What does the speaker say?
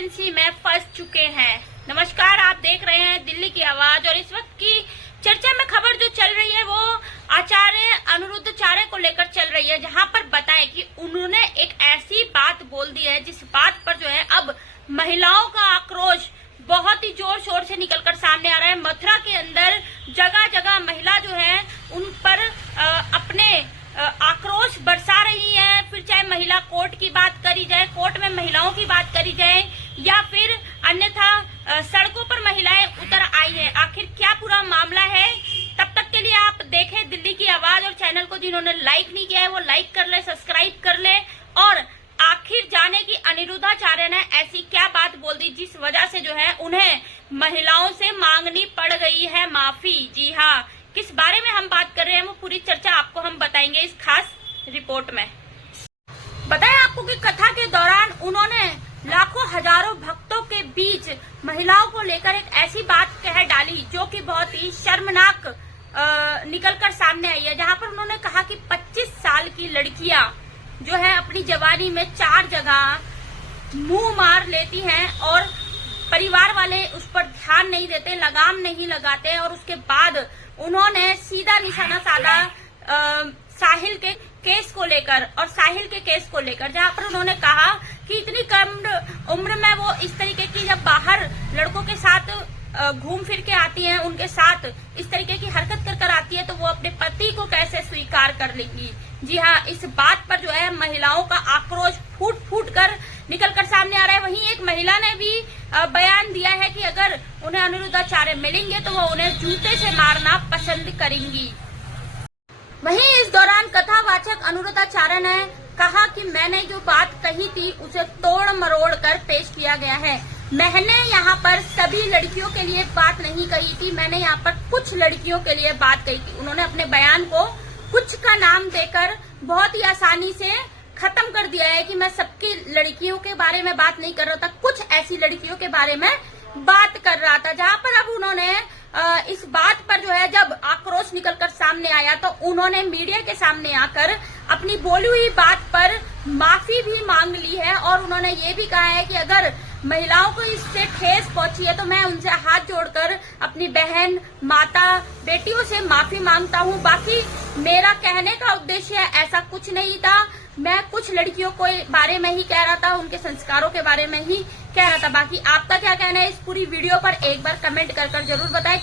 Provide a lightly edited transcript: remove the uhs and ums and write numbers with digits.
Vacancy में फंस चुके हैं। नमस्कार, आप देख रहे हैं दिल्ली की आवाज और इस वक्त की चर्चा में खबर जो चल रही है वो आचार्य अनिरुद्धाचार्य को लेकर चल रही है, जहां पर बताएं कि उन्होंने एक ऐसी बात बोल दी है जिस बात पर जो है अब महिलाओं का आक्रोश बहुत ही जोर शोर से निकलकर सामने आ रहा है। मथुरा के अंदर जगह जगह महिला जो है उन पर अपने आक्रोश बरसा रही है। फिर चाहे महिला कोर्ट की बात करी जाए, कोर्ट में महिलाओं की बात करी जाए, या फिर अन्यथा सड़कों पर महिलाएं उतर आई हैं। आखिर क्या पूरा मामला है, तब तक के लिए आप देखें दिल्ली की आवाज और चैनल को जिन्होंने लाइक नहीं किया है वो लाइक कर ले, सब्सक्राइब कर ले और आखिर जाने की अनिरुद्धाचार्य ने ऐसी क्या बात बोल दी जिस वजह से जो है उन्हें महिलाओं से मांगनी पड़ गई है माफी। जी हाँ, किस बारे में हम बात कर रहे हैं वो पूरी चर्चा आपको हम बताएंगे इस खास रिपोर्ट में। बताएं आपको कि कथा के दौरान उन्होंने लाखों हजारों भक्तों के बीच महिलाओं को लेकर एक ऐसी बात कह डाली जो कि बहुत ही शर्मनाक निकलकर सामने आई है, जहां पर उन्होंने कहा कि 25 साल की लड़कियां जो है अपनी जवानी में 4 जगह मुंह मार लेती हैं और परिवार वाले उस पर ध्यान नहीं देते, लगाम नहीं लगाते। और उसके बाद उन्होंने सीधा निशाना साधा साहिल के केस को लेकर और साहिल के केस को लेकर, जहां पर उन्होंने कहा कि इतनी कम उम्र में वो इस तरीके की जब बाहर लड़कों के साथ घूम फिर के आती हैं, उनके साथ इस तरीके की हरकत कर आती है, तो वो अपने पति को कैसे स्वीकार कर लेंगी। जी हाँ, इस बात पर जो है महिलाओं का आक्रोश फूट फूट कर निकल कर सामने आ रहा है। वहीं एक महिला ने भी बयान दिया है कि अगर उन्हें अनिरुद्धाचार्य मिलेंगे तो वो उन्हें जूते से मारना पसंद करेंगी। वहीं इस दौरान कथावाचक अनिरुद्धाचार्य ने कहा कि मैंने जो बात कही थी उसे तोड़ मरोड़ कर पेश किया गया है। मैंने यहाँ पर सभी लड़कियों के लिए बात नहीं कही थी, मैंने यहाँ पर कुछ लड़कियों के लिए बात कही थी। उन्होंने अपने बयान को कुछ का नाम देकर बहुत ही आसानी से खत्म कर दिया है कि मैं सबकी लड़कियों के बारे में बात नहीं कर रहा था, कुछ ऐसी लड़कियों के बारे में बात कर रहा था। जहां पर अब उन्होंने इस बात पर जो है जब आक्रोश निकलकर सामने आया तो उन्होंने मीडिया के सामने आकर अपनी बोली हुई बात पर माफी भी मांग ली है और उन्होंने ये भी कहा है कि अगर महिलाओं को इससे ठेस पहुंची है तो मैं उनसे हाथ जोड़कर अपनी बहन, माता, बेटियों से माफी मांगता हूं। बाकी मेरा कहने का उद्देश्य ऐसा कुछ नहीं था, मैं कुछ लड़कियों के बारे में ही कह रहा था, उनके संस्कारों के बारे में ही कह रहा था। बाकी आपका क्या कहना है इस पूरी वीडियो पर एक बार कमेंट कर जरूर बताएं।